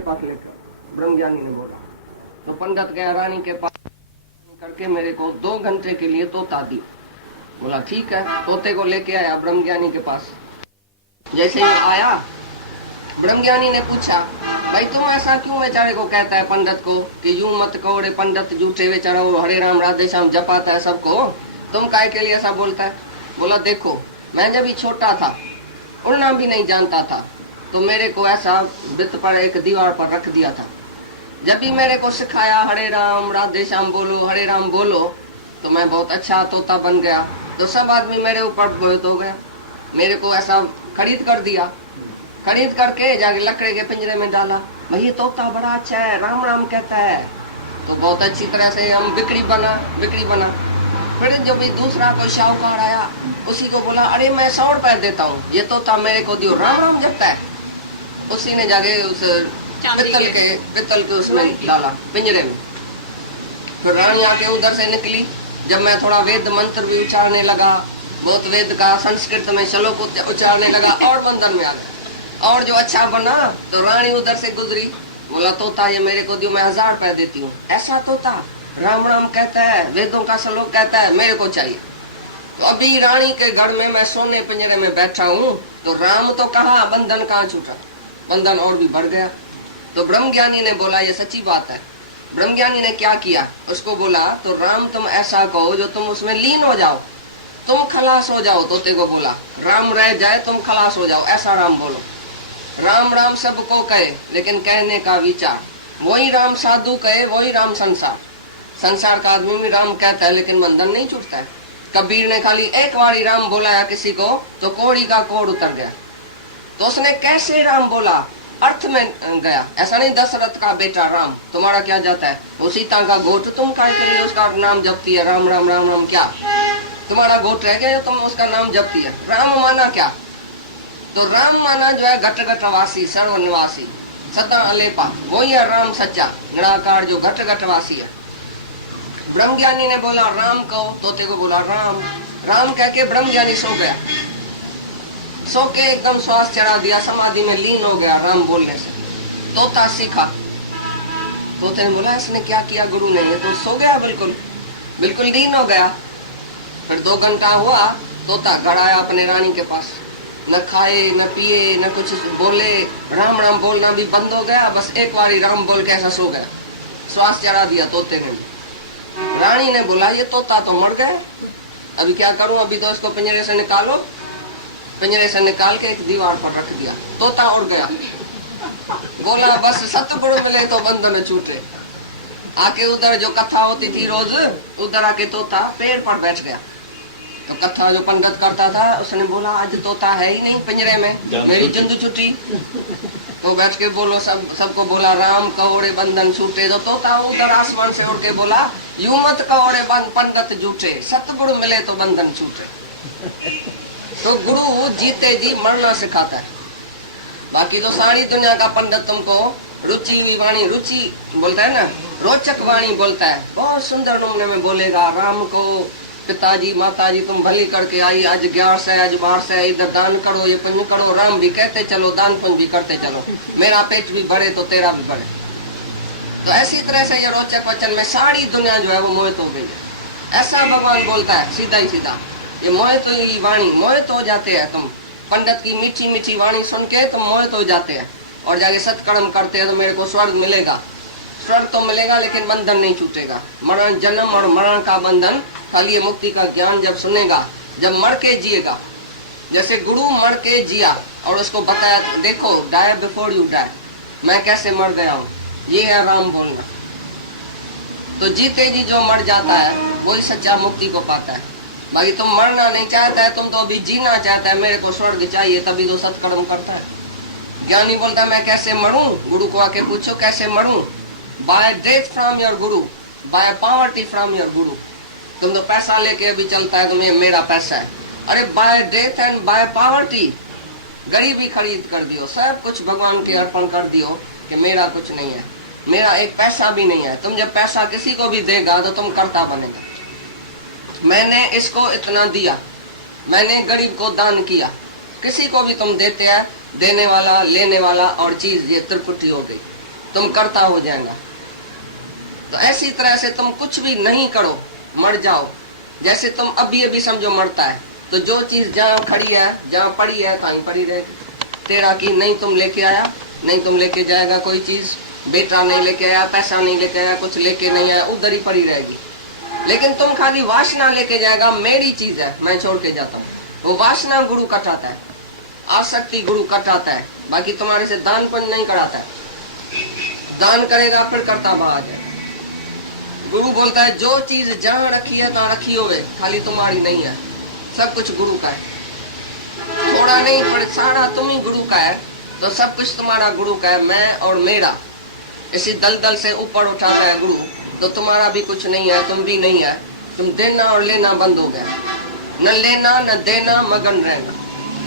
पास लेकर। ब्रह्मज्ञानी ने बोला। तो पंडित गया रानी के पास करके मेरे को 2 घंटे के लिए तोता दी। बोला ठीक है। तोते को लेके आया ब्रह्मज्ञानी के पास। जैसे ही आया, ब्रह्मज्ञानी ने पूछा, भाई तुम ऐसा क्यों बेचारे को कहता है पंडित को कि यूं मत कहो रे पंडित, झूठे बेचारा वो हरे राम राधे श्याम जपाता है सबको, तुम काय के लिए ऐसा बोलता है? बोला देखो, मैं जब भी छोटा था, उड़ना भी नहीं जानता था, तो मेरे को ऐसा भित्त पर एक दीवार पर रख दिया था। जब भी मेरे को सिखाया हरे राम राधे श्याम बोलो, हरे राम बोलो, तो मैं बहुत अच्छा तोता बन गया। तो सब आदमी मेरे ऊपर बहुत हो गया, मेरे को ऐसा खरीद कर दिया। खरीद करके जाके लकड़े के पिंजरे में डाला। भाई ये तोता बड़ा अच्छा है, राम राम कहता है। तो बहुत अच्छी तरह से हम बिक्री बना। फिर जब भी दूसरा कोई शाहूकार आया, उसी को बोला, अरे मैं 100 रुपए देता हूँ, ये तोता मेरे को दियो, राम राम जपता है। उसी ने जाके उस पित्तल के उसमें डाला पिंजरे में। फिर रानी आके उधर से निकली। जब मैं थोड़ा वेद मंत्र भी उच्चारने लगा, बहुत वेद का संस्कृत में श्लोक उच्चारने लगा, और बंधन में आ गया। और जो अच्छा बना, तो रानी उधर से गुजरी। बोला तोता ये मेरे को दियो, मैं 1000 रुपए देती हूँ। ऐसा तोता राम राम कहता है, वेदों का श्लोक कहता है, मेरे को चाहिए। तो अभी रानी के घर में मैं सोने पिंजरे में बैठा हूँ, तो राम तो कहा, बंधन कहाँ छूटा, बंधन और भी बढ़ गया। तो ब्रह्मज्ञानी ने बोला ये सच्ची बात है। ब्रह्मज्ञानी ने क्या किया, उसको बोला, तो राम तुम ऐसा कहो जो तुम उसमें लीन हो जाओ, तुम खलास हो जाओ। तोते को बोला राम रह जाए, तुम खलास हो जाओ, ऐसा राम बोलो। राम राम सबको कहे, लेकिन कहने का विचार। वही राम साधु कहे, वही राम संसार का आदमी भी राम कहता है, लेकिन बंधन नहीं छूटता है। कबीर ने खाली एक बारी राम बोलाया किसी को, तो कोड़ी का कोड़ उतर गया। तो उसने कैसे राम बोला, अर्थ में गया। ऐसा नहीं दशरथ का बेटा राम, तुम्हारा क्या जाता है, वो सीता का गोट, तुम काय के लिए उसका नाम जपती है, राम राम राम राम, क्या तुम्हारा गोट रह गया, तुम उसका नाम जपती है। राम माना क्या, तो राम माना जो है घट घट वासी, सर्वनिवासी, सदा अलेपा, वही है राम सच्चा निराकार, जो घट घट वासी है। ब्रह्मज्ञानी ने बोला राम कहो, तोते को बोला राम राम कह के ब्रह्मज्ञानी सो गया। सो के एकदम श्वास चढ़ा दिया, समाधि में लीन हो गया राम बोलने से। तोता सीखा। तोते ने बोला इसने क्या किया गुरु ने, ये तो सो गया, बिल्कुल लीन हो गया। फिर 2 घंटा हुआ, तोता घर आया अपने रानी के पास। न खाए न पिए न कुछ बोले, राम राम बोलना भी बंद हो गया। बस एक बारी राम बोल के ऐसा सो गया, श्वास चढ़ा दिया तोते ने। रानी ने बोला ये तोता तो मर गया, अभी क्या करूं, अभी तो इसको पिंजरे से निकालो। पिंजरे से निकाल के एक दीवार पर रख दिया। तोता उड़ गया। बोला बस सतगुरु मिले तो बंधन छूटे। आके उधर जो कथा होती थी रोज, उधर आके तोता पेड़ पर बैठ गया। तो कथा जो पंडित करता था, उसने बोला आज तोता है ही नहीं पिंजरे में, मेरी जिंद छुट्टी। तो बैठ के बोलो, सबको बोला राम कहोड़े बंधन छूटे। तो तोता उधर आसमान से उड़ के बोला यूं मत कहोड़े पंडित झूठे, सतगुरु मिले तो बंधन छूटे। तो गुरु जीते जी मरना सिखाता है। बाकी तो सारी दुनिया का पंडित तुमको रुचि वाणी, रुचि बोलता है ना, रोचक वाणी बोलता है, बहुत सुंदर नमूने में बोलेगा। राम को पिताजी माताजी तुम भली करके आई, आज 11 से आज 12 से इधर दान करो, ये पुण्य करो। राम भी कहते चलो, दान पुण्य भी करते चलो, मेरा पेट भी बढ़े तो तेरा भी बढ़े। तो ऐसी तरह से ये रोचक वचन में सारी दुनिया जो है वो मोहित हो गई है। ऐसा भगवान बोलता है सीधा ही सीधा। ये मोहित ही वाणी, मोहित हो जाते हैं तुम। पंडित की मीठी मीठी वाणी सुन के तुम मोहित हो जाते हैं, और जाके सत्कर्म करते हैं तो मेरे को स्वर्ग मिलेगा। स्वर्ग तो मिलेगा लेकिन बंधन नहीं छूटेगा। मरण, जन्म और मरण का बंधन, खाली ये मुक्ति का ज्ञान जब सुनेगा, जब मर के जिएगा। जैसे गुरु मर के जिया और उसको बताया, देखो डाई बिफोर यू डाई, मैं कैसे मर गया हूँ, ये है राम बोलना। तो जीते जी जो मर जाता है वही सच्चा मुक्ति को पाता है। बाकी तुम मरना नहीं चाहता है, तुम तो अभी जीना चाहता है, मेरे को स्वर्ग चाहिए, तभी तो सत्कर्म करता है। ज्ञानी बोलता है मैं कैसे मरूं, गुरु को आके पूछो कैसे मरूं। Bye death from your Guru, bye poverty from your गुरु। तुम तो पैसा लेके अभी चलता है, तुम्हें मेरा पैसा है। अरे by death and by poverty, गरीबी खरीद कर दियो, सब कुछ भगवान के अर्पण कर दियो कि मेरा कुछ नहीं है, मेरा एक पैसा भी नहीं है। तुम जब पैसा किसी को भी देगा तो तुम कर्ता बनेगा। मैंने इसको इतना दिया, मैंने गरीब को दान किया। किसी को भी तुम देते हैं, देने वाला लेने वाला और चीज, ये त्रिपुटी हो गई। तुम करता हो जाएगा। तो ऐसी तरह से तुम कुछ भी नहीं करो, मर जाओ। जैसे तुम अभी अभी समझो मरता है, तो जो चीज जहाँ खड़ी है, जहाँ पड़ी है, कहीं पड़ी रहेगी। तेरा की नहीं तुम लेके आया, नहीं तुम लेके जाएगा कोई चीज, बेटा नहीं लेके आया, पैसा नहीं लेके आया, कुछ लेके नहीं आया, उधर ही पड़ी रहेगी। लेकिन तुम खाली वासना लेके जाएगा, मेरी चीज है मैं छोड़ के जाता हूँ, वो वासना गुरु कटाता है, आसक्ति गुरु कटाता है। बाकी तुम्हारे से दान पुण्य नहीं कराता है। दान करेगा फिर करता भाव आ जाए। गुरु बोलता है जो चीज जहां रखी है तहां रखी होवे, खाली तुम्हारी नहीं है, सब कुछ गुरु का है। थोड़ा नहीं पर सारा तुम ही गुरु का है, तो सब कुछ तुम्हारा गुरु का है। मैं और मेरा इसी दलदल से ऊपर उठाता है गुरु, तो तुम्हारा भी कुछ नहीं है, तुम भी नहीं है। तुम देना और लेना बंद हो गया, न लेना न देना, मगन रहना।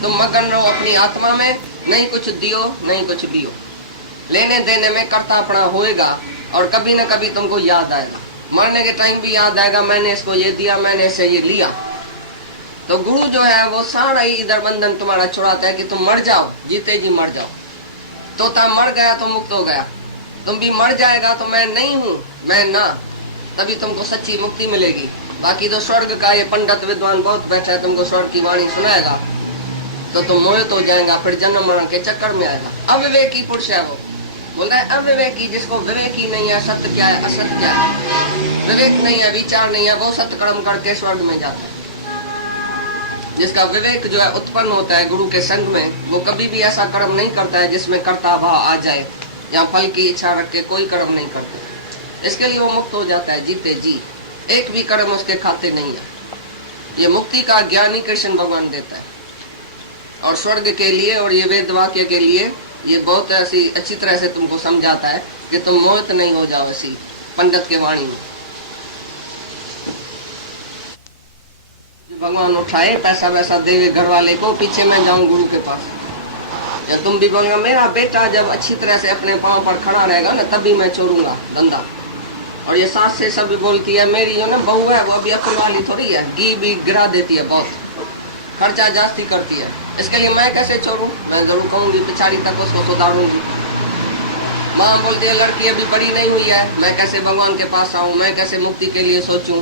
तुम मगन रहो अपनी आत्मा में, नहीं कुछ दियो नहीं कुछ लियो। लेने देने में करता अपना होएगा, और कभी न कभी तुमको याद आएगा, मरने के टाइम भी याद आएगा, मैंने इसको ये दिया, मैंने इसे ये लिया। तो गुरु जो है वो सारा ही इधर बंधन तुम्हारा छुड़ाता है कि तुम मर जाओ, जीते जी मर जाओ। तोता मर गया तो मुक्त हो गया, तुम भी मर जाएगा तो मैं नहीं हूँ, मैं ना, तभी तुमको सच्ची मुक्ति मिलेगी। बाकी तो स्वर्ग का ये पंडित विद्वान बहुत बैठा है, तुमको स्वर्ग की वाणी सुनाएगा तो तुम मोहित हो जाएगा, फिर जन्म मरण के चक्कर में आएगा। अविवेकी पुरुष है वो, बोलता है अविवेकी, जिसको विवेक ही नहीं है, सत्य क्या है असत्य क्या है, विवेक नहीं है, विचार नहीं है, वो सत्य कर्म करके स्वर्ग में जाता है। जिसका विवेक जो है उत्पन्न होता है गुरु के संग में, वो कभी भी ऐसा कर्म नहीं करता है जिसमें कर्ता भाव आ जाए या फल की इच्छा रख के कोई कर्म नहीं करते। इसके लिए वो मुक्त हो जाता है जीते जी, एक भी कर्म उसके खाते नहीं है। ये मुक्ति का ज्ञान ही कृष्ण भगवान देता है। और स्वर्ग के लिए और ये वेद वाक्य के लिए ये बहुत ऐसी अच्छी तरह से तुमको समझाता है कि तुम मोहित नहीं हो जाओ ऐसी पंडित के वाणी में। भगवान उठाए, पैसा वैसा देवे घर वाले को, पीछे मैं जाऊं गुरु के पास। या तुम भी बोलेगा मेरा बेटा जब अच्छी तरह से अपने पांव पर खड़ा रहेगा ना, तभी मैं छोड़ूंगा धंधा। और ये सास से सभी बोलती है, मेरी जो ना बहू है वो अभी अकल वाली थोड़ी है, घी भी गिरा देती है, बहुत खर्चा जास्ती करती है, इसके लिए मैं कैसे छोड़ूं। मैं जरूर कहूंगी पिछाड़ी तक उसको सुधारूंगी। माँ बोलती है लड़की अभी बड़ी नहीं हुई है, मैं कैसे भगवान के पास आऊं, मैं कैसे मुक्ति के लिए सोचूं।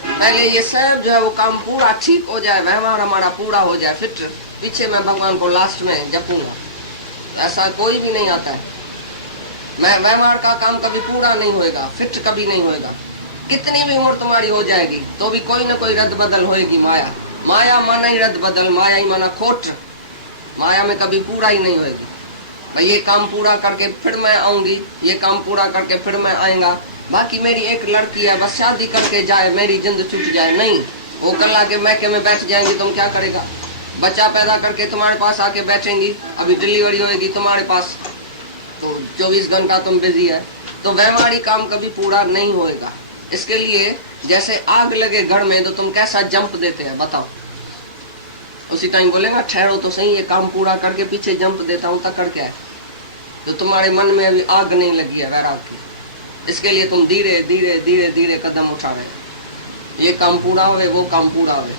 पहले ये सब जो है वो काम पूरा ठीक हो जाए, व्यवहार हमारा पूरा हो जाए फिट, पीछे मैं भगवान को लास्ट में जपूंगा। ऐसा कोई भी नहीं आता है। मैं व्यवहार का काम कभी पूरा नहीं होएगा, फिट कभी नहीं होएगा। कितनी भी उम्र तुम्हारी हो जाएगी तो भी कोई ना कोई रद्द बदल होएगी। माया, माया माना ही रद्द बदल, माया ही माना खोट। माया में कभी पूरा ही नहीं होएगी। ये काम पूरा करके फिर मैं आऊंगी, ये काम पूरा करके फिर मैं आएगा। बाकी मेरी एक लड़की है, बस शादी करके जाए, मेरी जिंद छूट जाए, नहीं। वो कल आके मैके में बैठ जाएंगी, तुम क्या करेगा। बच्चा पैदा करके तुम्हारे पास आके बैठेंगी, अभी डिलीवरी होएगी तुम्हारे पास, तो 24 घंटा तुम बिजी है। तो व्यवहारिक काम कभी पूरा नहीं होएगा। इसके लिए जैसे आग लगे घर में तो तुम कैसा जंप देते हैं बताओ। उसी टाइम बोलेगा ठहरो तो सही, ये काम पूरा करके पीछे जंप देता हूँ, तक करके है। तो तुम्हारे मन में अभी आग नहीं लगी है वैराग की, इसके लिए तुम धीरे धीरे धीरे धीरे कदम उठा रहे हैं। ये काम पूरा होवे, वो काम पूरा होवे।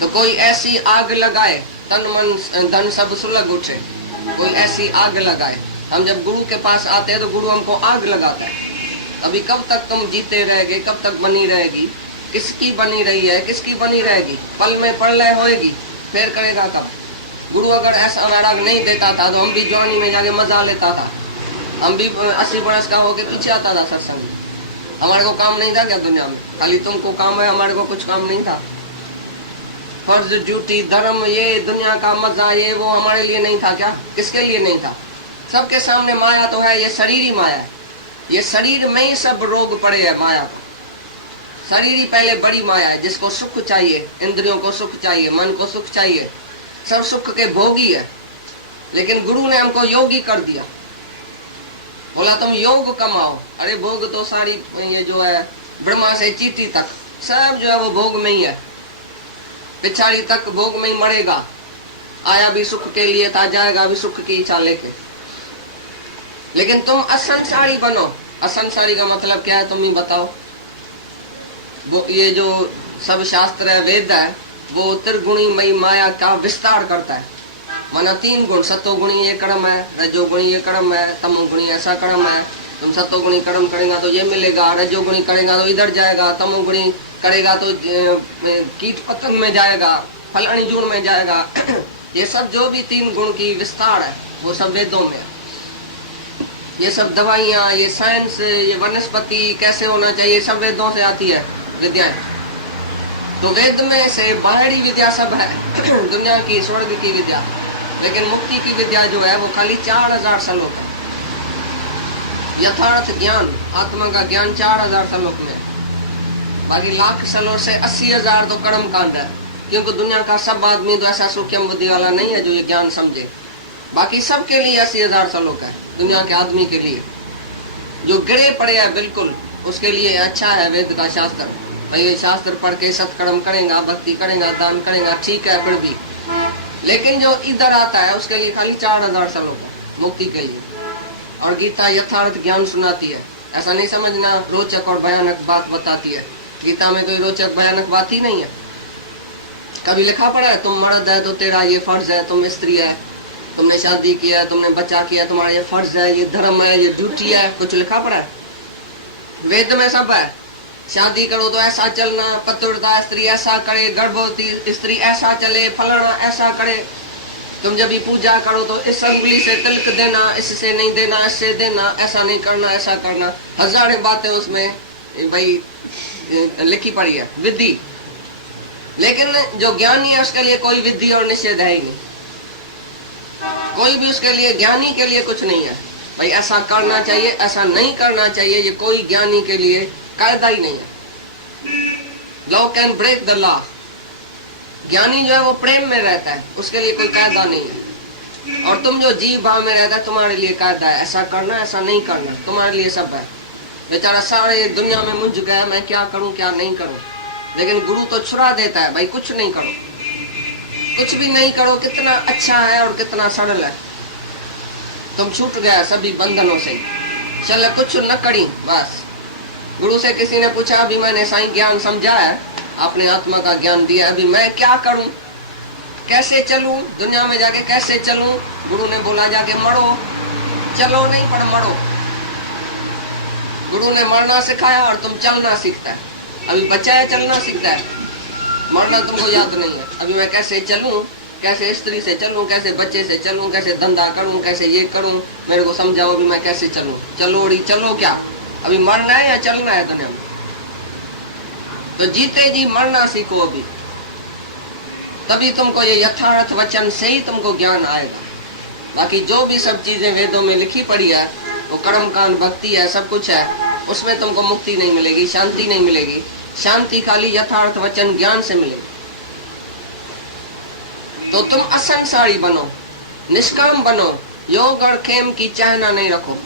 तो कोई ऐसी आग लगाए, तन मन धन सब सुलग उठे, कोई ऐसी आग लगाए। हम जब गुरु के पास आते हैं तो गुरु हमको आग लगाता है। अभी कब तक तुम जीते रहेगे, कब तक बनी रहेगी, किसकी बनी रही है, किसकी बनी रहेगी। पल में प्रलय होएगी, फिर करेगा कब। गुरु अगर ऐसा वैराग नहीं देता था तो हम भी जवानी में जाके मजा लेता था, हम भी 80 बरस का होके पीछे आता था सत्संग। हमारे को काम नहीं था क्या दुनिया में, खाली तुमको काम है, हमारे को कुछ काम नहीं था। फर्ज ड्यूटी धर्म ये दुनिया का मजा ये वो हमारे लिए नहीं था क्या, किसके लिए नहीं था। सबके सामने माया तो है, ये शरीर ही माया है। ये शरीर में ही सब रोग पड़े है माया को। शरीर ही पहले बड़ी माया है, जिसको सुख चाहिए, इंद्रियों को सुख चाहिए, मन को सुख चाहिए, सब सुख के भोगी है। लेकिन गुरु ने हमको योगी कर दिया, बोला तुम योग कमाओ। अरे भोग तो सारी ये जो है ब्रह्मा से चीटी तक सब जो है वो भोग में ही है, पिछाड़ी तक भोग में ही मरेगा। आया भी सुख के लिए था, जाएगा भी सुख की इच्छा लेके। लेकिन तुम असंसारी बनो। असंसारी का मतलब क्या है तुम ही बताओ। ये जो सब शास्त्र है, वेद है, वो त्रिगुणी मई माया का विस्तार करता है। माना 3 गुण, सत्वगुणी ये कर्म है, रजोगुणी ये कर्म है, तमोगुणी ऐसा कर्म है। तुम सत्वगुणी कर्म करेगा तो ये मिलेगा, रजोगुणी करेगा तो इधर जाएगा, तमोगुणी करेगा तो कीट पतंग में जाएगा, फलानी जून में जाएगा। ये सब जो भी 3 गुण की विस्तार है वो सब वेदों में है। ये सब दवाइयाँ, ये साइंस, ये वनस्पति कैसे होना चाहिए, सब वेदों से आती है विद्याएं। तो वेद में से बाहरी विद्या सब है, दुनिया की स्वर्ग की विद्या, लेकिन मुक्ति की विद्या जो है वो खाली 4000 श्लोक है। यथार्थ ज्ञान, आत्मा का ज्ञान 4000 श्लोक में, बाकी लाख श्लोक से 80,000 तो कर्म कांड है, क्योंकि दुनिया का सब आदमी तो ऐसा सूक्ष्म बुद्धि वाला नहीं है जो ये ज्ञान समझे। बाकी सबके लिए 80,000 श्लोक है, दुनिया के आदमी के लिए जो गिरे पड़े है बिल्कुल, उसके लिए अच्छा है वेद का शास्त्र। भाई ये शास्त्र पढ़ के सत्कर्म करेगा, भक्ति करेगा, दान करेगा, ठीक है, फिर भी लेकिन जो इधर आता है उसके लिए खाली 4000 श्लोक है मुक्ति के लिए। और गीता यथार्थ ज्ञान सुनाती है, ऐसा नहीं समझना रोचक और भयानक बात बताती है। गीता में कोई रोचक भयानक बात ही नहीं है। कभी लिखा पड़ा है तुम मर्द है तो तेरा ये फर्ज है, तुम स्त्री है, तुमने शादी किया, तुमने बच्चा किया, तुम्हारा ये फर्ज है, ये धर्म है, ये ड्यूटी है, कुछ लिखा पड़ा है? वेद में सब है। शादी करो तो ऐसा चलना, पतिव्रता स्त्री ऐसा करे, गर्भवती स्त्री ऐसा चले, फलाना ऐसा करे। तुम जब भी पूजा करो तो इस अंगुली से तिलक देना, इससे नहीं देना, इससे देना, ऐसा नहीं करना, ऐसा करना, हजारों बातें उसमें भाई लिखी पड़ी है विधि। लेकिन जो ज्ञानी है उसके लिए कोई विधि और निषेध है ही नहीं, कोई भी उसके लिए, ज्ञानी के लिए कुछ नहीं है भाई ऐसा करना चाहिए, ऐसा नहीं करना चाहिए, ये कोई ज्ञानी के लिए कायदा ही नहीं है। Law can break the law. ज्ञानी जो है वो प्रेम में रहता है, उसके लिए कोई कायदा नहीं है। और तुम जो जीव भाव में रहता है, तुम्हारे लिए कायदा है, ऐसा करना, ऐसा नहीं करना, तुम्हारे लिए सब है। बेचारा सारे दुनिया में मुंझ गया, मैं क्या करूं क्या नहीं करूं, लेकिन गुरु तो छुड़ा देता है, भाई कुछ नहीं करो, कुछ भी नहीं करो, कितना अच्छा है और कितना सरल है। तुम छूट गया सभी बंधनों से, चल कुछ न करी बस। गुरु से किसी ने पूछा, अभी मैंने साईं ज्ञान समझा है, आपने आत्मा का ज्ञान दिया, अभी मैं क्या करूं, कैसे चलूं, दुनिया में जाके कैसे चलूं? गुरु ने बोला जाके मरो, चलो नहीं पर मरो। गुरु ने मरना सिखाया और तुम चलना सीखता है। अभी बच्चा है चलना सीखता है, मरना तुमको याद नहीं है। अभी मैं कैसे चलूं, कैसे स्त्री से चलूं, कैसे बच्चे से चलूं, कैसे धंधा करूं, कैसे ये करूं, मेरे को समझाओ अभी मैं कैसे चलूं। चलो क्या, अभी मरना है या चलना है दुनिया में? तो जीते जी मरना सीखो अभी, तभी तुमको ये यथार्थ वचन से ही तुमको ज्ञान आएगा। बाकी जो भी सब चीजें वेदों में लिखी पड़ी है, वो कर्म कांड, भक्ति है, सब कुछ है, उसमें तुमको मुक्ति नहीं मिलेगी, शांति नहीं मिलेगी। शांति खाली यथार्थ वचन ज्ञान से मिलेगी। तो तुम असंसारी बनो, निष्काम बनो, योग और खेम की चाहना नहीं रखो।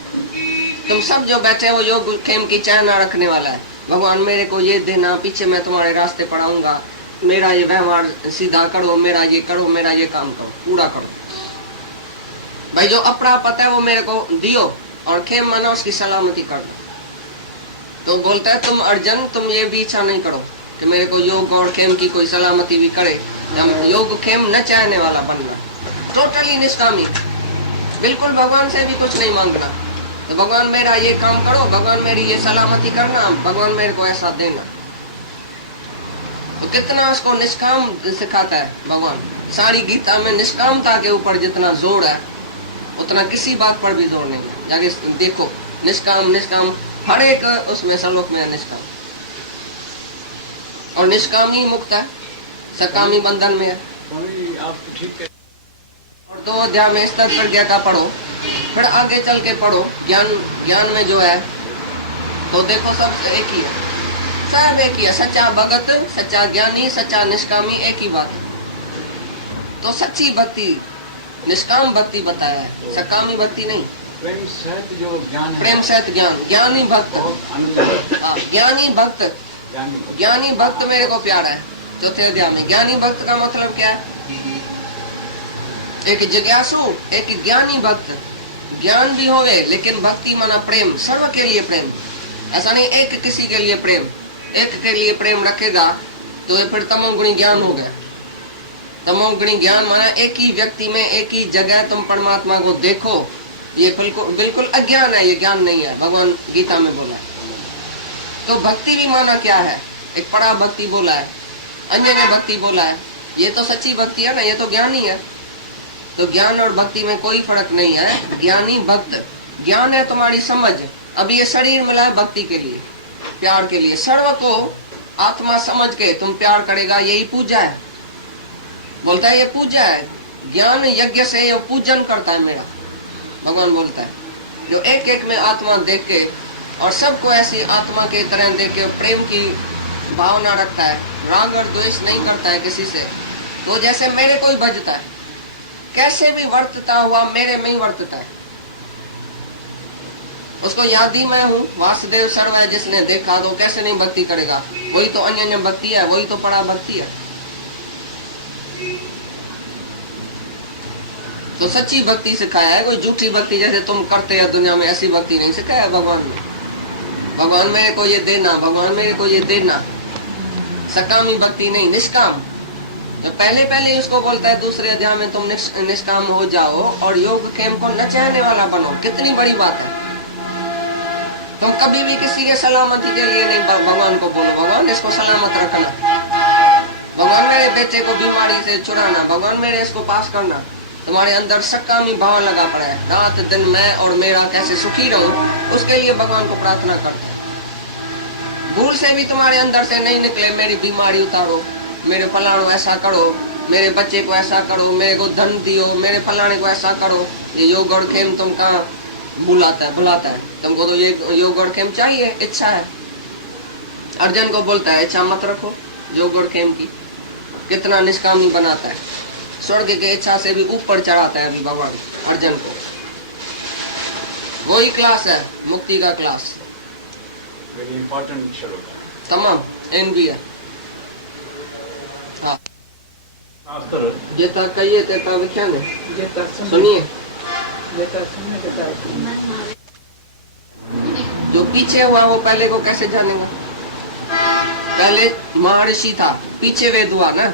तुम सब जो बैठे हो योग खेम की चाहना रखने वाला है, भगवान मेरे को ये देना, पीछे मैं तुम्हारे रास्ते पढ़ाऊंगा, मेरा ये व्यवहार सीधा करो, मेरा ये करो, मेरा ये काम करो, पूरा करो। भाई जो अप्राप्त है वो मेरे को दियो, और खेम माना उसकी सलामती कर दो। तो बोलता है तुम अर्जुन, तुम ये भी इच्छा नहीं करो कि मेरे को योग और खेम की कोई सलामती भी करे। योग खेम न चाहने वाला बनना, टोटली निष्कामी, बिल्कुल भगवान से भी कुछ नहीं मांगना। तो भगवान मेरा ये काम करो, भगवान मेरी ये सलामती करना, भगवान मेरे को ऐसा देना। तो कितना उसको निष्काम सिखाता है भगवान। सारी गीता में निष्कामता के ऊपर जितना जोर है, उतना किसी बात पर भी जोर नहीं है। जाके देखो, निष्काम निष्काम हर एक उसमें श्लोक में है निष्काम। और निष्काम ही मुक्त है, सकामी बंधन में है। आप ठीक है। और 2 अध्याय में स्तर प्रज्ञा का पढ़ो, फिर आगे चल के पढ़ो ज्ञान में जो है, तो देखो सब एक ही है, सब एक ही है। सच्चा भगत, सच्चा ज्ञानी, सच्चा निष्कामी एक ही बात है। तो सच्ची भक्ति, निष्काम भक्ति बताया है, सकामी भक्ति नहीं। प्रेम सहित जो ज्ञान है, प्रेम सहित ज्ञान, ज्ञानी भक्त, ज्ञानी भक्त, ज्ञानी भक्त मेरे को प्यारा है। 4थे अध्याय में ज्ञानी भक्त का मतलब क्या है? एक जिज्ञासु, एक ज्ञानी भक्त। ज्ञान भी होवे लेकिन भक्ति माना प्रेम, सर्व के लिए प्रेम। ऐसा नहीं एक किसी के लिए प्रेम, एक के लिए प्रेम रखेगा तो ये फिर तमोगुणी ज्ञान हो गया। तमोगुणी ज्ञान माना एक ही व्यक्ति में एक ही जगह तुम परमात्मा को देखो, ये बिल्कुल बिल्कुल अज्ञान है, ये ज्ञान नहीं है, भगवान गीता में बोला है। तो भक्ति भी माना क्या है, एक परा भक्ति बोला है, अन्य भक्ति बोला है, ये तो सच्ची भक्ति है ना, ये तो ज्ञान ही है। तो ज्ञान और भक्ति में कोई फर्क नहीं है। ज्ञानी भक्त, ज्ञान है तुम्हारी समझ, अभी ये शरीर मिला है भक्ति के लिए, प्यार के लिए, सर्व को आत्मा समझ के तुम प्यार करेगा, यही पूजा है। बोलता है ये पूजा है, ज्ञान यज्ञ से ये पूजन करता है मेरा, भगवान बोलता है। जो एक एक में आत्मा देख के और सबको ऐसी आत्मा के तरह देख के प्रेम की भावना रखता है, राग और द्वेष नहीं करता है किसी से, तो जैसे मेरे को ही बजता है, कैसे भी वर्तता हुआ मेरे में ही वर्तता है। उसको याद ही मैं हूँ, वासुदेव सर्व है, जिसने देखा तो कैसे नहीं भक्ति करेगा। वही तो अन्य भक्ति है, वही तो परा भक्ति है। तो सच्ची भक्ति सिखाया है, कोई झूठी भक्ति जैसे तुम करते हैं दुनिया में, ऐसी भक्ति नहीं सिखाया है भगवान ने। भगवान मेरे को ये देना, भगवान मेरे को ये देना, सकामी भक्ति नहीं, निष्काम। तो पहले पहले उसको बोलता है दूसरे अध्याय में, तुम निष्काम हो जाओ और योग क्षेम को न चाहने वाला बनो। कितनी बड़ी बात है। तुम कभी भी किसी के सलामती के लिए नहीं भगवान को बोलो, भगवान इसको सलामत रखना, भगवान मेरे बेटे को बीमारी से छुड़ाना, भगवान मेरे इसको पास करना। तुम्हारे अंदर सकामी भाव लगा पड़ा है, रात दिन मैं और मेरा कैसे सुखी रहूं, उसके लिए भगवान को प्रार्थना करते हैं। भूल से भी तुम्हारे अंदर से नहीं निकले, मेरी बीमारी उतारो, मेरे फलाणो ऐसा करो, मेरे बच्चे को ऐसा करो, मेरे को धन दियो, मेरे फलाने को ऐसा करो। ये योग और खेम तुम कहाँ बुलाता है। तुमको तो ये योग और खेम चाहिए, इच्छा है। अर्जुन को बोलता है इच्छा मत रखो योग और खेम की। कितना निष्कामी बनाता है, स्वर्ग के इच्छा से भी ऊपर चढ़ाता है अभी भगवान अर्जुन को। वही क्लास है मुक्ति का क्लास, वेरी इंपॉर्टेंट श्लोक है, तमाम एन भी है। हाँ, जेता कहिए तेता विख्यान है, सुनिए। जो पीछे हुआ वो पहले को कैसे जानेगा? पहले महर्षि था, पीछे वेद हुआ ना,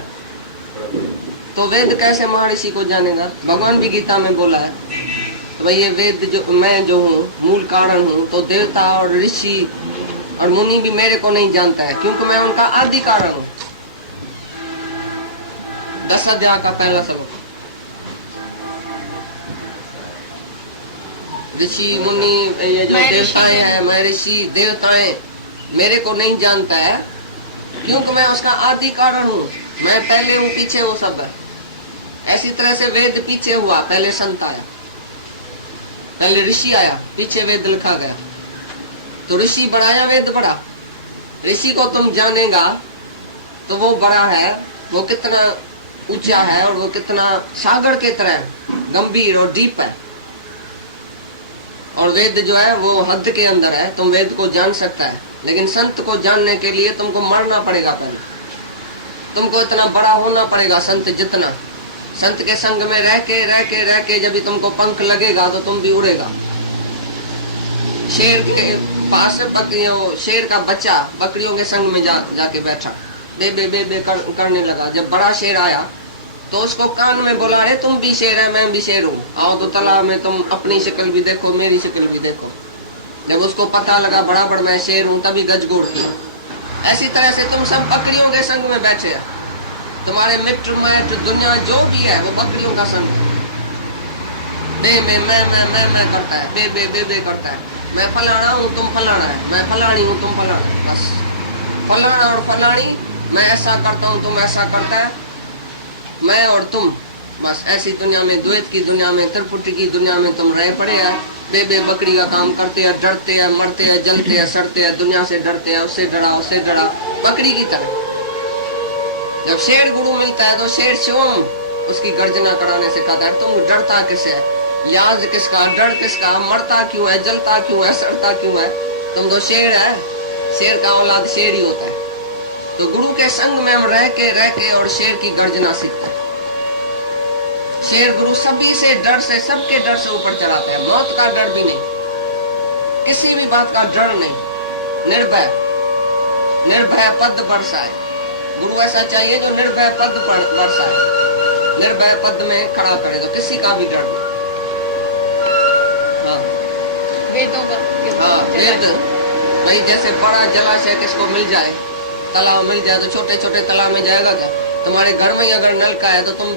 तो वेद कैसे महर्षि को जानेगा? भगवान भी गीता में बोला है तो भाई ये वेद जो मैं जो हूँ मूल कारण हूँ, तो देवता और ऋषि और मुनि भी मेरे को नहीं जानता है, क्योंकि मैं उनका आदि कारण हूँ। 10 अध्याय का पहला श्लोक। ऋषि मुनि ये जो देवताएं हैं, मैं ऋषि देवताएं मेरे को नहीं जानता है, क्योंकि मैं उसका आदि कारण हूँ। मैं पहले हूँ, पीछे हूँ सब है। ऐसी तरह से वेद पीछे हुआ, पहले संत आया, पहले ऋषि आया, पीछे वेद लिखा गया। तो ऋषि बढ़ाया, वेद बढ़ा। ऋषि को तुम जानेगा तो वो बड़ा है, वो कितना ऊंचा है और वो कितना सागर के तरह गंभीर और डीप है। और वेद जो है वो हद के अंदर है, तुम वेद को जान सकता है, लेकिन संत को जानने के लिए तुमको मरना पड़ेगा। पहले तुमको इतना बड़ा होना पड़ेगा संत जितना। संत के संग में रह के जब भी तुमको पंख लगेगा तो तुम भी उड़ेगा। शेर के पास बकरियों, शेर का बच्चा बकरियों के संग में जाके बैठा, बे बे बे बे करने लगा। जब बड़ा शेर आया तो उसको कान में बोला, अरे तुम भी शेर है, मैं भी शेर हूँ, आओ तो तालाब में तुम अपनी शक्ल भी देखो, मेरी शक्ल भी देखो। जब उसको पता लगा बराबर मैं शेर हूँ, तभी गजगोड़ किया। ऐसी तरह से तुम सब बकरियों के संग में बैठे हैं। तुम्हारे मित्र मैट दुनिया जो भी है वो बकरियों का संग है। बे में मैं करता है, बे बे बे बे करता है। मैं फलाना हूँ, तुम फलाना है, मैं फलानी हूँ, तुम फलाना। बस फलाना और फलानी, मैं ऐसा करता हूँ, तुम ऐसा करता है, मैं और तुम। बस ऐसी दुनिया में, द्वैत की दुनिया में, त्रिपुटी की दुनिया में तुम रह पड़े हैं। बे बे बकरी का काम करते हैं, डरते हैं, मरते हैं, जलते हैं, सड़ते हैं, दुनिया से डरते हैं, उससे डरा बकरी की तरह। जब शेर गुरु मिलता है तो शेर शिवम उसकी गर्जना कराने से कहता है, तुम डरता किससे है, याद किसका, डर किसका, मरता क्यों है, जलता क्यों है, सड़ता क्यों है? तुम तो शेर है, शेर का औलाद शेर ही होता है। तो गुरु के संग में हम रह के और शेर की गर्जना सीखते हैं। शेर गुरु सभी से डर से, सबके डर से ऊपर चढ़ाते हैं। मौत का डर भी नहीं, किसी भी बात का डर नहीं, निर्भय पद बरसाए। गुरु ऐसा चाहिए जो निर्भय पद बरसाए। निर्भय पद में खड़ा करे, तो किसी का भी डर नहीं। हाँ वेदों का हाँ, वेद भाई जैसे बड़ा जलाशय किसको मिल जाए, तालाब मिल जाए, तो छोटे छोटे तालाब में जाएगा क्या? तुम्हारे घर में ही अगर नल का है तो तुम